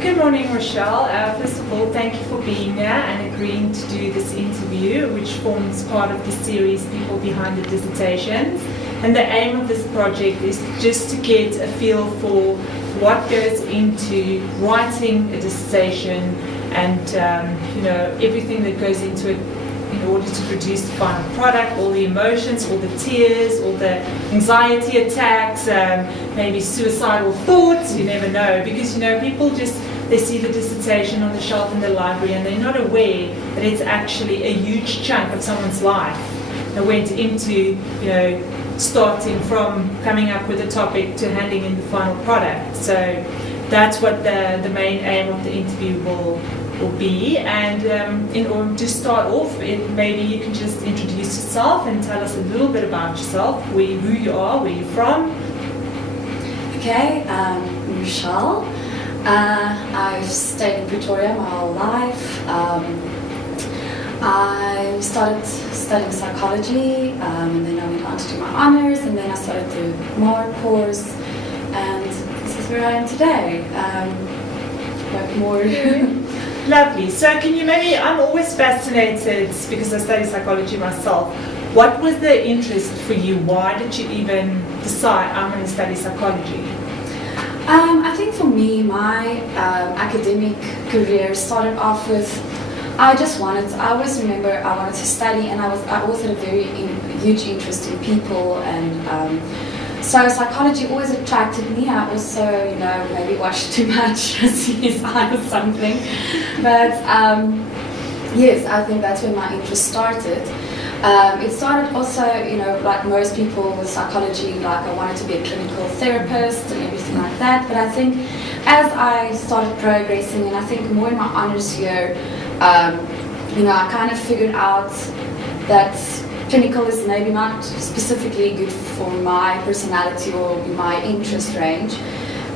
Good morning, Ruchelle. First of all, thank you for being here and agreeing to do this interview, which forms part of the series People Behind the Dissertations. And the aim of this project is just to get a feel for what goes into writing a dissertation and everything that goes into it in order to produce the final product, all the emotions, all the tears, all the anxiety attacks, maybe suicidal thoughts, you never know, because people they see the dissertation on the shelf in the library and they're not aware that it's actually a huge chunk of someone's life that went into, starting from coming up with a topic to handing in the final product. So that's what the main aim of the interview will be. And in order to start off, maybe you can just introduce yourself and tell us a little bit about yourself, who you are, where you're from. Okay, Ruchelle. I've stayed in Pretoria my whole life. I started studying psychology, and then I went on to do my honours, and then I started the MAR course, and this is where I am today. More. Lovely. So can you I'm always fascinated, because I study psychology myself, what was the interest for you? Why did you even decide I'm going to study psychology? I think for me, my academic career started off with, I always remember I wanted to study, and I always had a very huge interest in people, and so psychology always attracted me. I also, maybe watched too much CSI or something. But yes, I think that's when my interest started. It started also, like most people with psychology, like I wanted to be a clinical therapist and everything like that. But I think as I started progressing, and I think more in my honours year, I kind of figured out that clinical is maybe not specifically good for my personality or my interest range.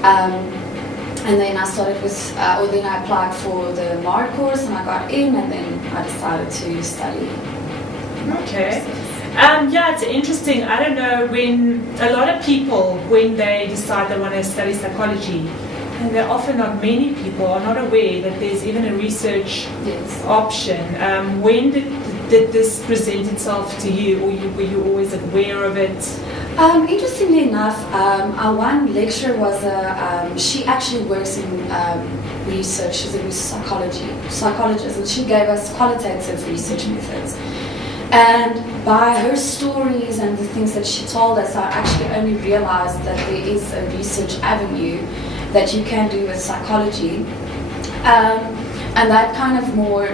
And then I started with, then I applied for the MAR course and I got in, and then I decided to study. Okay. Yeah, it's interesting. I don't know, when a lot of people, when they decide they want to study psychology, and they're often not many people are not aware that there's even a research option. When did this present itself to you, or were you always aware of it? Interestingly enough, our one lecturer was she actually works in research. She's a psychologist, and she gave us qualitative research methods. And by her stories and the things that she told us, I actually only realized that there is a research avenue that you can do with psychology. And that kind of more,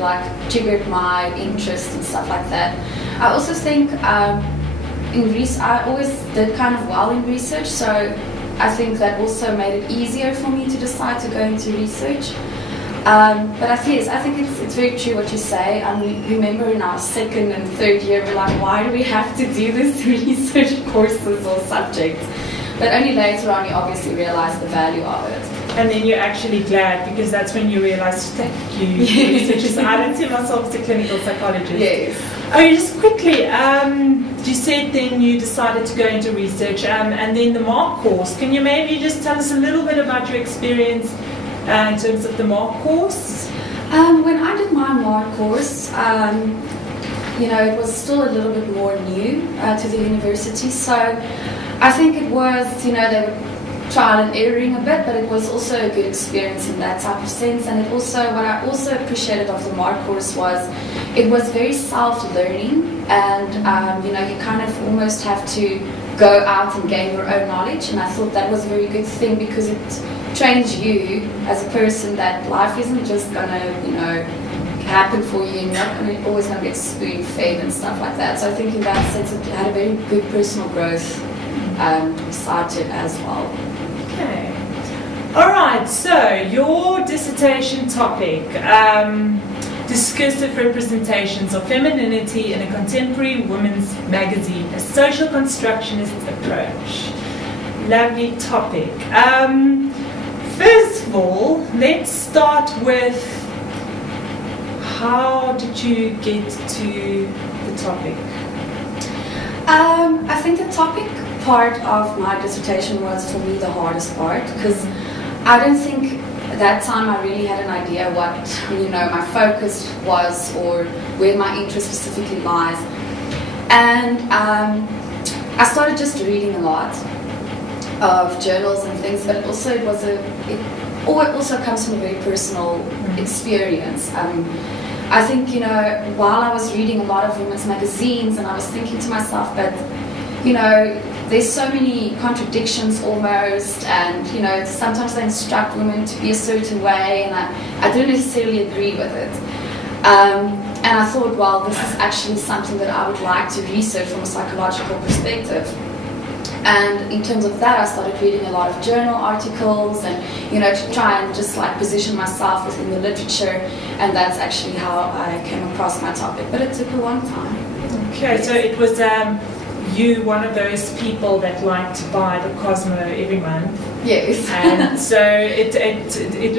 like triggered my interest and stuff like that. I also think I always did kind of well in research, so I think that also made it easier for me to decide to go into research. But I think it's very true what you say. I remember in our second and third year, we're like, why do we have to do this research courses or subjects? But only later on you obviously realize the value of it. And then you're actually glad, because that's when you realize, thank you, researchers. I don't see myself as a clinical psychologist. Yes. Oh, just quickly, you said then you decided to go into research, and then the MAR course. Can you maybe just tell us a little bit about your experience in terms of the MAR course? When I did my MAR course, it was still a little bit more new to the university, so I think it was, they were trial and erroring a bit, but it was also a good experience in that type of sense. And what I also appreciated of the MAR course was it was very self-learning, and you kind of almost have to go out and gain your own knowledge, and I thought that was a very good thing, because it trains you as a person that life isn't just gonna happen for you, and you're not always gonna get spoon-fed and stuff like that. So I think in that sense it had a very good personal growth side to it as well. Okay. Alright, so your dissertation topic, discursive representations of femininity in a contemporary women's magazine, a social constructionist approach. Lovely topic. First of all, let's start with, how did you get to the topic? I think the topic part of my dissertation was for me the hardest part, because I don't think at that time I really had an idea what, you know, my focus was or where my interest specifically lies. And I started just reading a lot of journals and things, but it also comes from a very personal experience. I think, you know, while I was reading a lot of women's magazines, and I was thinking to myself, but, you know, there's so many contradictions almost, and, you know, sometimes they instruct women to be a certain way, and I didn't necessarily agree with it. And I thought, well, this is actually something that I would like to research from a psychological perspective. And in terms of that, I started reading a lot of journal articles and, you know, to try and just like position myself within the literature. And that's actually how I came across my topic. But it took a long time. Okay, so it was you, one of those people that like to buy the Cosmo every month. Yes. And so it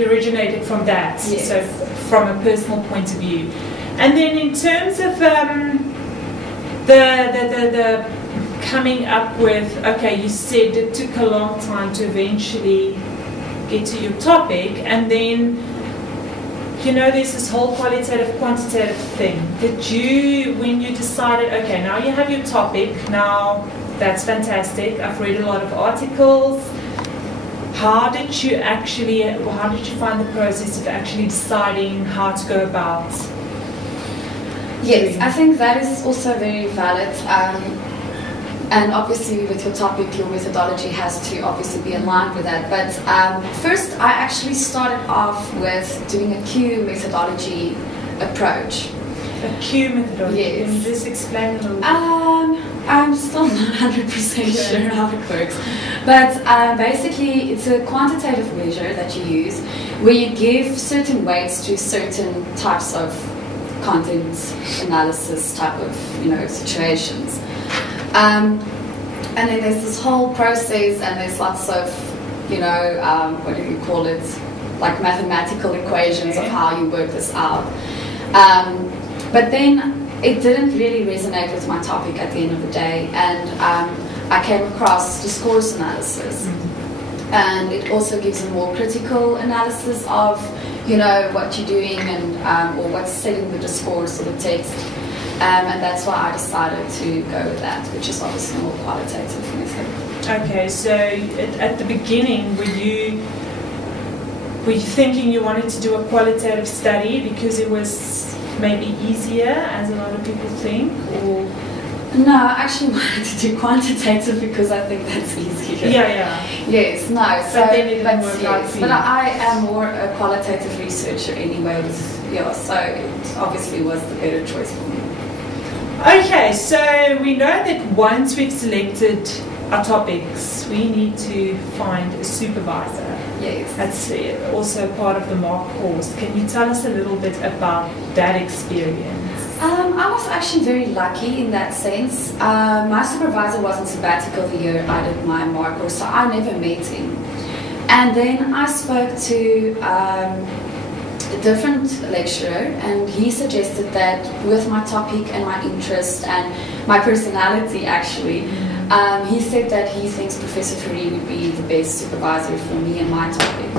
originated from that. Yes. So from a personal point of view. And then in terms of the coming up with, okay, you said it took a long time to eventually get to your topic, and then, you know, there's this whole qualitative, quantitative thing. Did you, when you decided, okay, now you have your topic, now that's fantastic, I've read a lot of articles, how did you find the process of actually deciding how to go about? Yes, I think that is also very valid. And obviously with your topic, your methodology has to obviously be aligned with that. But first, I actually started off with doing a Q methodology approach. A Q methodology? Yes. Can you just explain a little bit? I'm still not 100% sure how it works. But basically, it's a quantitative measure that you use where you give certain weights to certain types of content analysis type of, you know, situations. And then there's this whole process, and there's lots of, you know, what do you call it, like mathematical equations of how you work this out. But then it didn't really resonate with my topic at the end of the day, and I came across discourse analysis. And it also gives a more critical analysis of, you know, what you're doing and or what's setting the discourse or the text. And that's why I decided to go with that, which is obviously a more qualitative method. Okay, so at the beginning, were you thinking you wanted to do a qualitative study because it was maybe easier, as a lot of people think, or? No, I actually wanted to do quantitative because I think that's easier. Yeah. Yes, no. So, but then it didn't work out for you. But I am more a qualitative researcher anyway. Yeah, so it obviously was the better choice for me. Okay, so we know that once we've selected our topics, we need to find a supervisor. Yes. That's also part of the MARC course. Can you tell us a little bit about that experience? I was actually very lucky in that sense. My supervisor was on sabbatical the year I did my MARC course, so I never met him. And then I spoke to a different lecturer, and he suggested that with my topic and my interest and my personality actually, he said that he thinks Professor Fourie would be the best supervisor for me and my topic.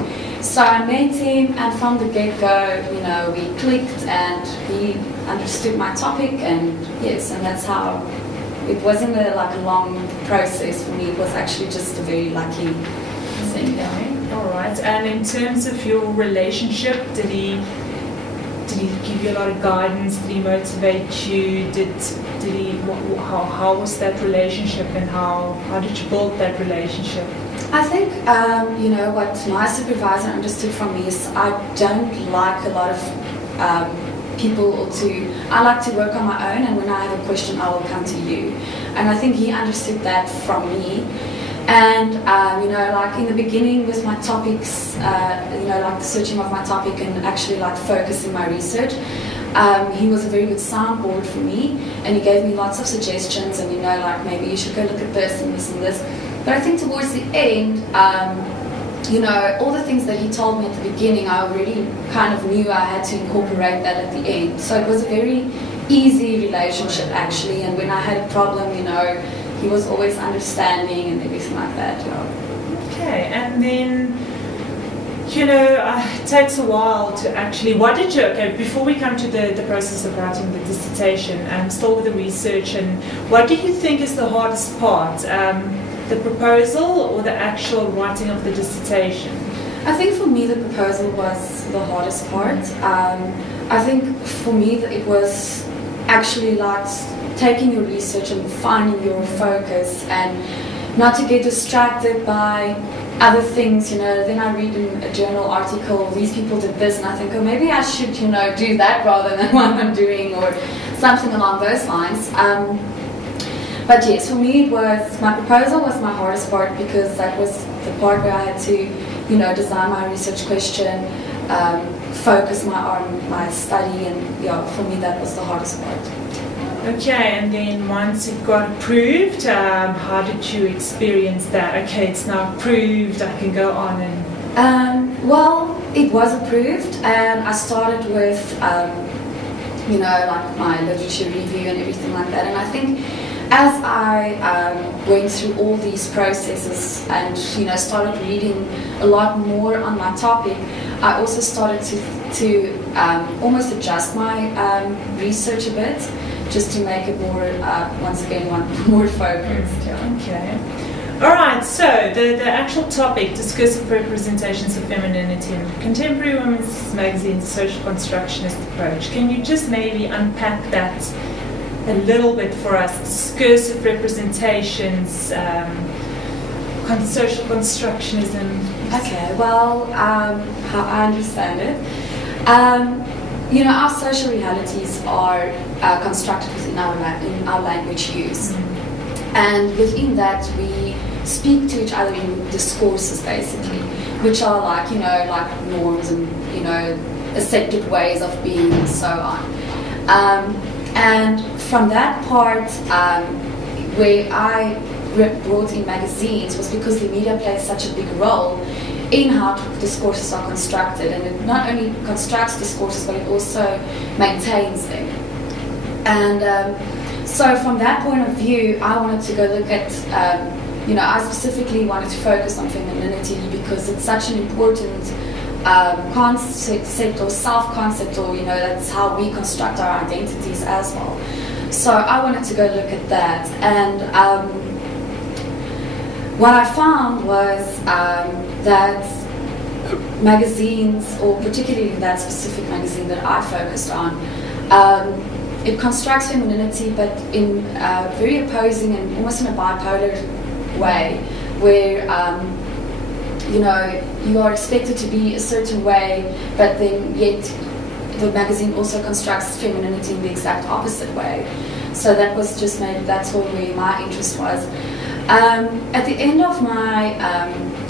So I met him, and from the get-go, you know, we clicked, and he understood my topic, and yes, and that's how it wasn't a long process for me. It was actually just a very lucky thing. All right. And in terms of your relationship, did he give you a lot of guidance? Did he motivate you? How was that relationship, and how did you build that relationship? I think, you know, what my supervisor understood from me is I don't like a lot of people I like to work on my own, and when I have a question, I will come to you. And I think he understood that from me. And, you know, like in the beginning with my topics, you know, like the searching of my topic and actually like focusing my research, he was a very good soundboard for me, and he gave me lots of suggestions, and, you know, like maybe you should go look at this and this and this. But I think towards the end, you know, all the things that he told me at the beginning, I already kind of knew I had to incorporate that at the end. So it was a very easy relationship actually, and when I had a problem, you know, he was always understanding and everything like that. Yeah. Okay, and then, you know, it takes a while to actually, before we come to the process of writing the dissertation, still with the research, and what do you think is the hardest part, the proposal or the actual writing of the dissertation? I think for me the proposal was the hardest part. I think for me it was actually like taking your research and finding your focus and not to get distracted by other things, you know. Then I read in a journal article, these people did this, and I think, oh, maybe I should, you know, do that rather than what I'm doing, or something along those lines. But yes, for me my proposal was my hardest part, because that was the part where I had to, you know, design my research question, focus on my study, and yeah, for me that was the hardest part. Okay, and then once it got approved, how did you experience that? Okay, it's now approved, I can go on and... Well, it was approved, and I started with, you know, like my literature review and everything like that. And I think as I went through all these processes and, you know, started reading a lot more on my topic, I also started to almost adjust my research a bit, just to make it more, once again, more focused. Yeah. Okay. All right, so the actual topic, discursive representations of femininity in contemporary women's magazines, social constructionist approach. Can you just maybe unpack that a little bit for us? Discursive representations, social constructionism. Okay, well, how I understand it. You know, our social realities are constructed within our language use. And within that, we speak to each other in discourses, basically, which are like, you know, like norms and, you know, accepted ways of being and so on. And from that part, where I brought in magazines was because the media plays such a big role in how discourses are constructed, and it not only constructs discourses but it also maintains them. And so from that point of view, I wanted to go look at, you know, I specifically wanted to focus on femininity because it's such an important concept or self-concept, or, you know, that's how we construct our identities as well. So I wanted to go look at that, and what I found was that magazines, or particularly that specific magazine that I focused on, it constructs femininity, but in a very opposing and almost in a bipolar way, where you know, you are expected to be a certain way, but then yet the magazine also constructs femininity in the exact opposite way. So that was just that's where my interest was. At the end of my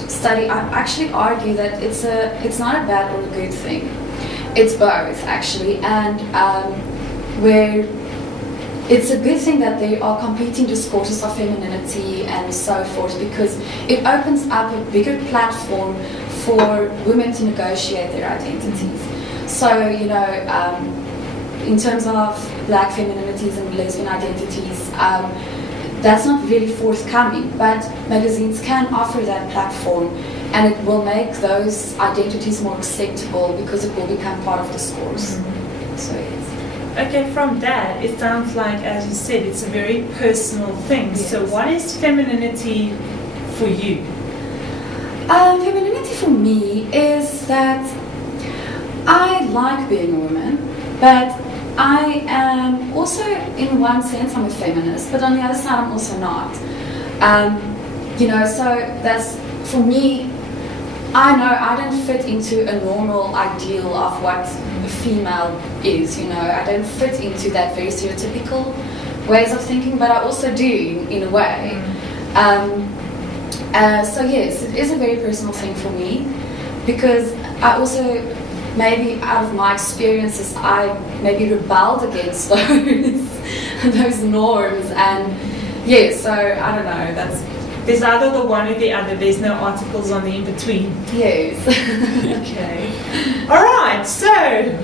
study, I actually argue that it's not a bad or a good thing. It's both, actually, and where it's a good thing that there are competing discourses of femininity and so forth, because it opens up a bigger platform for women to negotiate their identities. So, you know, in terms of black femininities and lesbian identities, that's not really forthcoming, but magazines can offer that platform, and it will make those identities more acceptable because it will become part of discourse. So yes. Okay, from that, it sounds like, as you said, it's a very personal thing. Yes. So what is femininity for you? Femininity for me is that I like being a woman, but I am also, in one sense, I'm a feminist, but on the other side, I'm also not. You know, so that's, for me, I know I don't fit into a normal ideal of what a female is, you know. I don't fit into that very stereotypical ways of thinking, but I also do, in a way. So yes, it is a very personal thing for me, because I also, maybe out of my experiences, I maybe rebelled against those norms, and yeah, so I don't know, there's either the one or the other, there's no articles on the in-between. Yes. Okay. Alright, so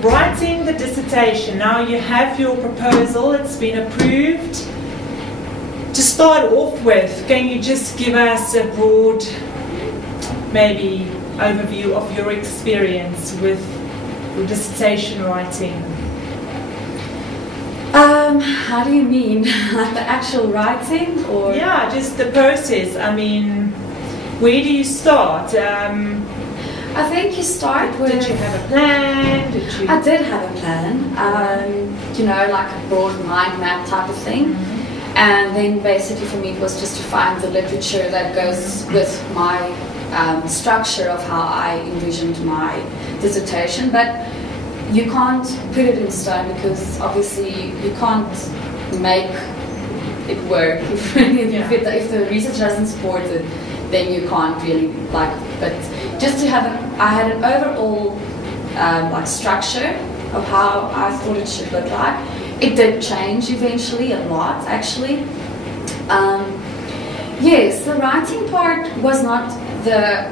writing the dissertation, now you have your proposal, it's been approved. to start off with, can you just give us a broad, maybe, overview of your experience with your dissertation writing? How do you mean? Like the actual writing, or? Yeah, just the process. I mean, where do you start? I think you start with... Did you have a plan? I did have a plan, you know, like a broad mind map type of thing. And then basically for me it was just to find the literature that goes with my structure of how I envisioned my dissertation. But you can't put it in stone because obviously you can't make it work. If the research doesn't support it, then you can't really but just to have I had an overall structure of how I thought it should look like. It did change eventually a lot, actually. Yes, the writing part was not the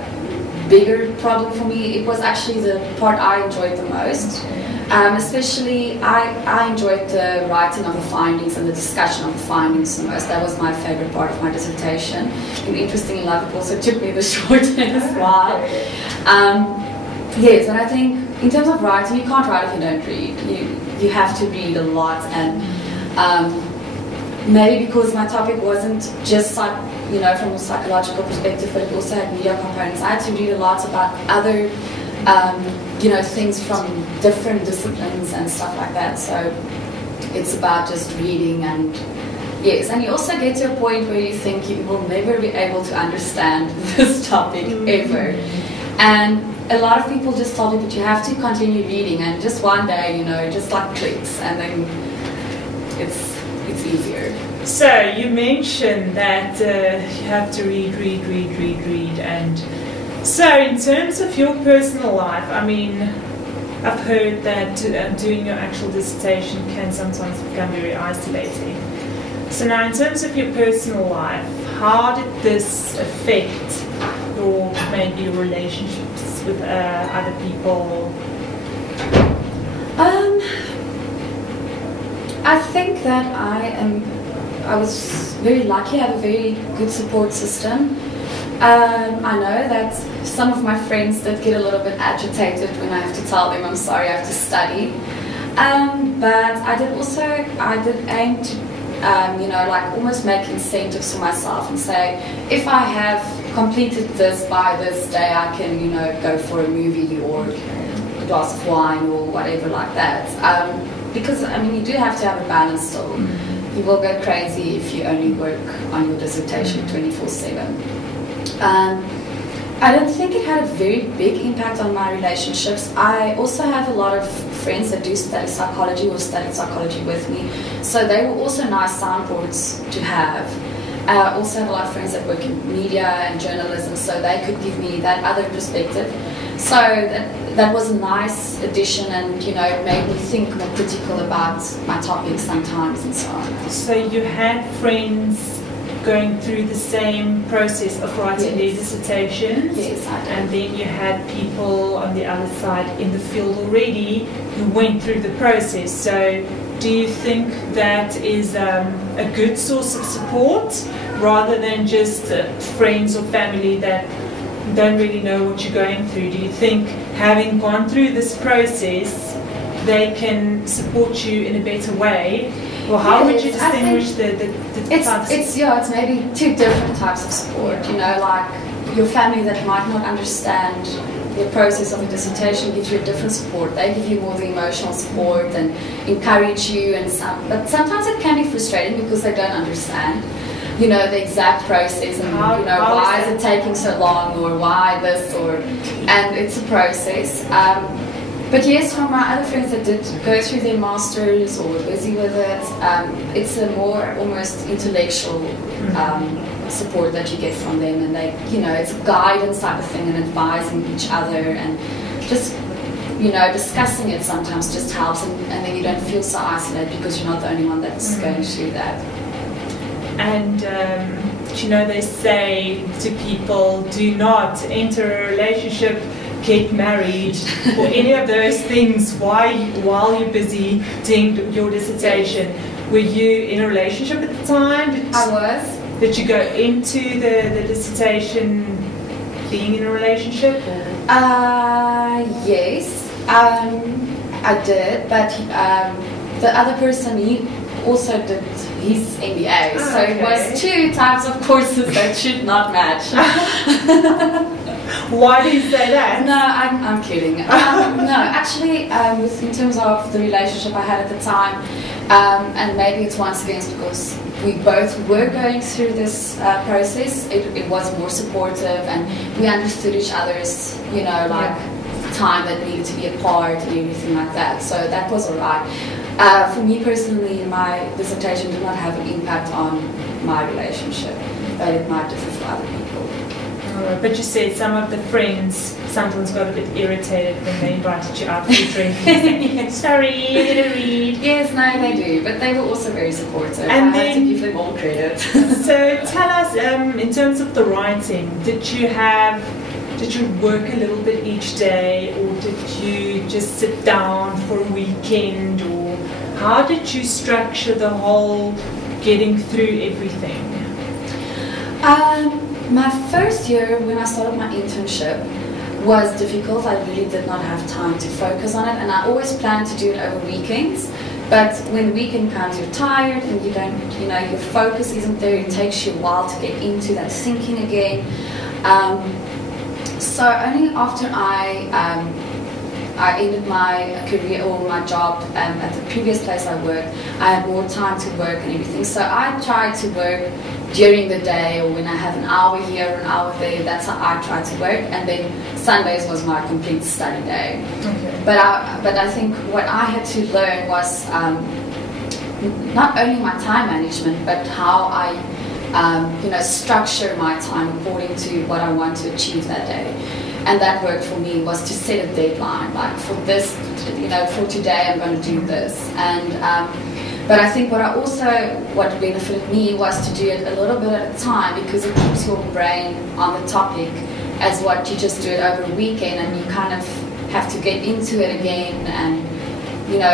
bigger problem for me. It was actually the part I enjoyed the most. Especially, I enjoyed the writing of the findings and the discussion of the findings the most. That was my favorite part of my dissertation. And interestingly enough, it also took me the shortest while. Yes, and I think in terms of writing, you can't write if you don't read. You have to read a lot, and maybe because my topic wasn't just from a psychological perspective, but it also had media components. I had to read a lot about other things from different disciplines and stuff like that. So it's about just reading, and yes, and you also get to a point where you think you will never be able to understand this topic ever. And a lot of people just tell me that you have to continue reading, and just one day, it just clicks, and then it's easier. So you mentioned that you have to read, and so in terms of your personal life, I mean, I've heard that doing your actual dissertation can sometimes become very isolating. So now in terms of your personal life, how did this affect maybe your relationships with other people? I think that I was very lucky. I have a very good support system. I know that some of my friends did get a little bit agitated when I have to tell them I'm sorry, I have to study. But I did aim to, almost make incentives for myself and say, if I have completed this by this day, I can, go for a movie or a glass of wine or whatever like that. Because, you do have to have a balance still. You will go crazy if you only work on your dissertation 24/7. I don't think it had a very big impact on my relationships. I also have a lot of friends that do study psychology or studied psychology with me, so they were also nice soundboards to have. I also have a lot of friends that work in media and journalism, so they could give me that other perspective. So that was a nice addition, and it made me think more critical about my topics sometimes and so on. So you had friends going through the same process of writing their dissertations, yes, I did. And then you had people on the other side in the field already who went through the process. So do you think that is a good source of support rather than just friends or family that don't really know what you're going through? Do you think having gone through this process, they can support you in a better way? Well, how would you distinguish the types? It's maybe two different types of support. Like your family that might not understand the process of a dissertation gives you a different support. They give you more the emotional support and encourage you, but sometimes it can be frustrating because they don't understand, the exact process and why is it taking so long, or why this, and it's a process. But yes, from my other friends that did go through their masters or were busy with it, it's a more almost intellectual support that you get from them, and it's a guidance type of thing and advising each other, and just discussing it sometimes just helps, and then you don't feel so isolated because you're not the only one that's going through that. And they say to people, do not enter a relationship, get married, or any of those things while you're busy doing your dissertation. Were you in a relationship at the time? I was. Did you go into the dissertation being in a relationship? Yes, I did, but the other person, he also did his MBA, so okay. It was two types of courses that should not match. Why do you say that? No, I'm kidding. No, actually, in terms of the relationship I had at the time, and maybe it's once again because we both were going through this process, it was more supportive and we understood each other's, time that needed to be apart and everything like that. So that was alright. For me personally, my dissertation did not have an impact on my relationship, but it might differ for other people. But you said some of the friends sometimes got a bit irritated when they invited you out for a drink. Yes. Sorry, you didn't read. Yes, no, they do, but they were also very supportive. And I have to give them all credit. So tell us, in terms of the writing, did you work a little bit each day, or did you just sit down for a weekend, or how did you structure the whole getting through everything? My first year, when I started my internship, was difficult. I really did not have time to focus on it, and I always planned to do it over weekends. But when the weekend comes, you're tired and you don't, your focus isn't there. It takes you a while to get into that thinking again. So only after I ended my career or my job at the previous place I worked, I had more time to work and everything. So I tried to work during the day, or when I have an hour here or an hour there. That's how I tried to work. And then Sundays was my complete study day. Okay. But I think what I had to learn was not only my time management, but how I structure my time according to what I want to achieve that day. And that worked for me, was to set a deadline, like for this, for today I'm going to do this. And but I think what benefited me was to do it a little bit at a time, because it keeps your brain on the topic, as what you just do it over a weekend, and you kind of have to get into it again and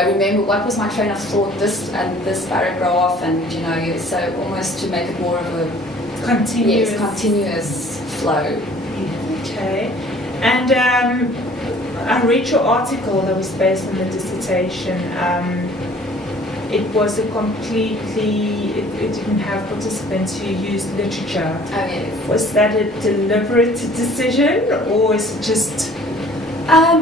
remember what was my train of thought, this and this paragraph, and so almost to make it more of a continuous flow. Okay. And I read your article that was based on the dissertation. It was a completely, it didn't have participants who used literature. Oh, yes. Was that a deliberate decision, or is it just...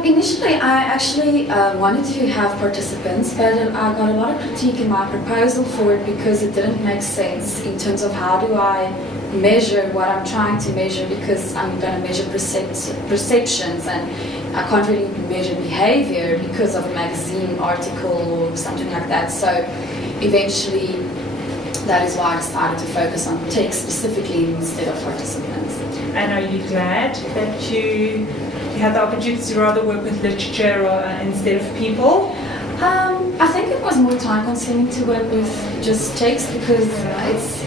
Initially, I actually wanted to have participants, but I got a lot of critique in my proposal for it, because it didn't make sense in terms of how do I measure what I'm trying to measure, because I'm going to measure perceptions, and I can't really measure behavior because of a magazine article or something like that. So eventually, that is why I decided to focus on text specifically instead of participants. And are you glad that you had the opportunity to rather work with literature instead of people? I think it was more time consuming to work with just text, because it's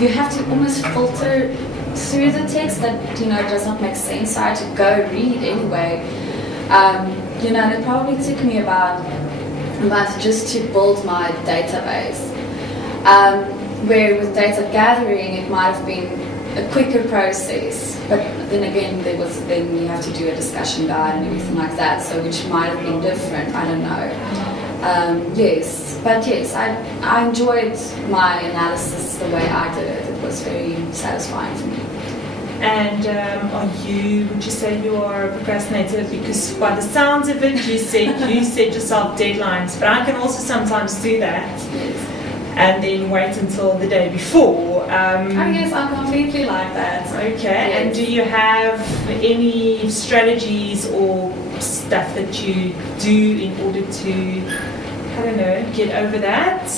you have to almost filter through the text that does not make sense. So I had to go read anyway. And it probably took me about a month just to build my database. Where with data gathering, it might have been a quicker process, but then again then you have to do a discussion guide and everything like that, so which might have been different, I don't know. Yes, I enjoyed my analysis the way I did it. It was very satisfying for me. And would you say you are a procrastinator? Because by the sounds of it, you set yourself deadlines, but I can also sometimes do that. Yes. And then wait until the day before. Yes, I'm completely like that. Okay, yes. And do you have any strategies or stuff that you do in order to, get over that?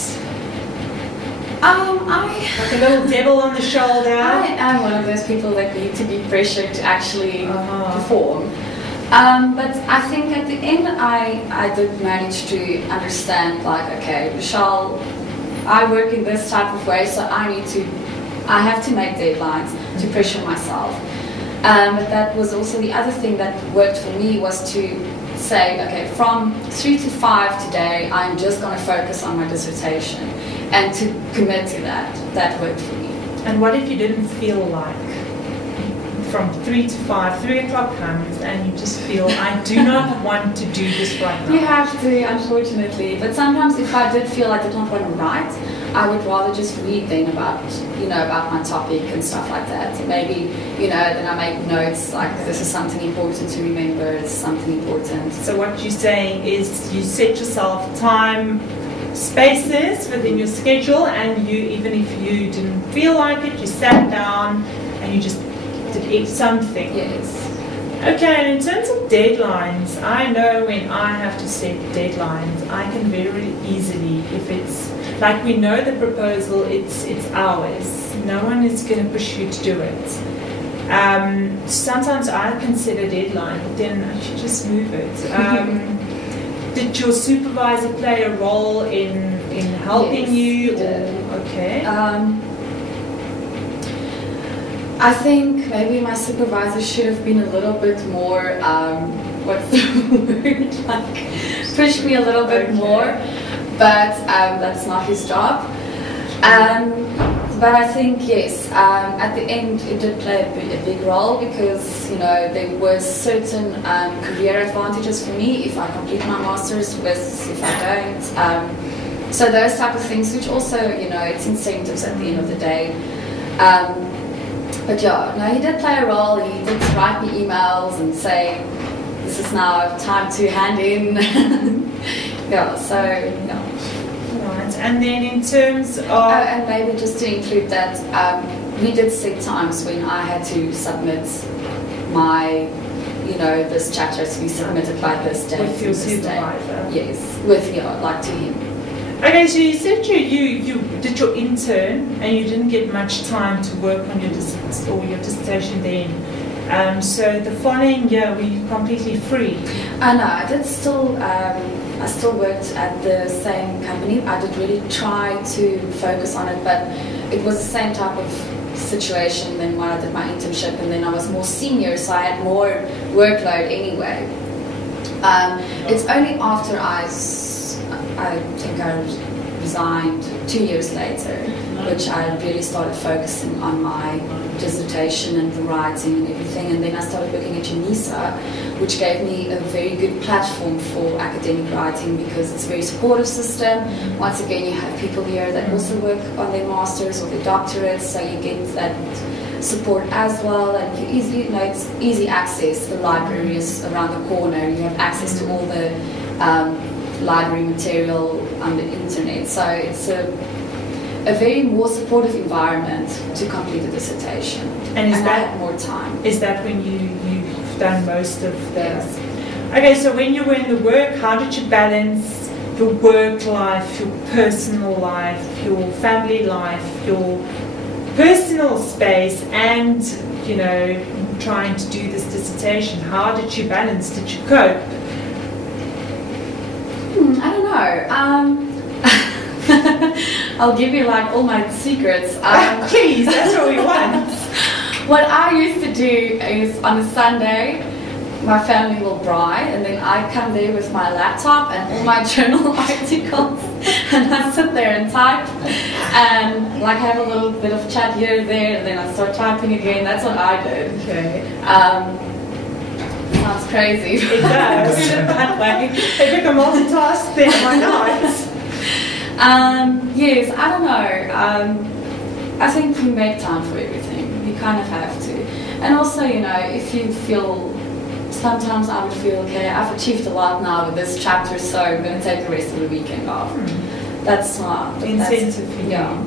Like a little devil on the shoulder? I am one of those people that need to be pressured to actually perform. But I think at the end I did manage to understand, like, okay, Ruchelle, I work in this type of way, so I have to make deadlines to pressure myself. But that was also the other thing that worked for me, was to say, okay, from 3 to 5 today, I'm just going to focus on my dissertation. and to commit to that worked for me. And what if you didn't feel like, from 3 to 5, 3 o'clock comes and you just feel, I do not want to do this right now? You have to, unfortunately. But sometimes if I did feel I did not want to write, I would rather just read then about my topic and stuff like that. Maybe, then I make notes like this is something important to remember, it's something important. So what you're saying is you set yourself time spaces within your schedule, and you, even if you didn't feel like it, you sat down and you just did something. Yes. Okay, and in terms of deadlines, I know when I have to set deadlines, I can very easily, if it's like we know the proposal, it's ours. No one is going to push you to do it. Sometimes I consider deadline, but then I should just move it. Did your supervisor play a role in helping you? Okay. I think maybe my supervisor should have been a little bit more, what's the word, like push me a little bit more, but that's not his job. But I think, yes, at the end it did play a big role because, there were certain career advantages for me if I complete my master's versus if I don't. So those type of things, which also, it's incentives at the end of the day. But yeah, no, he did play a role. He did write me emails and say, this is now time to hand in. Yeah, so, yeah. Right, and then in terms of... and maybe just to include that, we did set times when I had to submit my, this chapter to be submitted by this day. With your supervisor? Yes, with, like to him. Okay, so you said you did your intern and you didn't get much time to work on your dissertation then. So the following year, were you completely free? No, I did still. I still worked at the same company. I did really try to focus on it, but it was the same type of situation than when I did my internship, and then I was more senior, so I had more workload anyway. It's only after I think I resigned 2 years later, which I really started focusing on my dissertation and the writing and everything, and then I started looking at UNISA, which gave me a very good platform for academic writing because it's a very supportive system. Once again, you have people here that also work on their masters or their doctorates, so you get that support as well, and it's easy access. The library is around the corner. You have access to all the library material on the internet, so it's a very more supportive environment to complete a dissertation. And is that I had more time? Is that when you've done most of the? Yes. Okay, so when you were in the work, how did you balance your work life, your personal life, your family life, your personal space, and trying to do this dissertation? How did you balance? Did you cope? I don't know. I'll give you like all my secrets. Please, that's what we want. What I used to do is on a Sunday, my family will braai, and then I come there with my laptop and all my journal articles, and I sit there and type, and like have a little bit of chat here and there, and then I start typing again. That's what I did. Okay. Sounds crazy. It does. That way. If you can multitask, then why not? Yes, I don't know. I think we make time for everything. You kind of have to. And also, if you feel, sometimes I would feel, okay, I've achieved a lot now with this chapter, so I'm going to take the rest of the weekend off. That's not incentive for you. Yeah.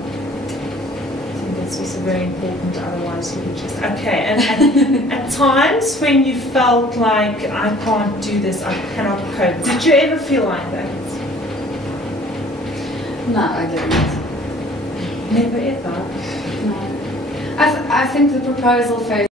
It's also very important, otherwise you would just... Okay, and at times when you felt like, I can't do this, I cannot cope, did you ever feel like that? No, I didn't. Never ever? No. I think the proposal phase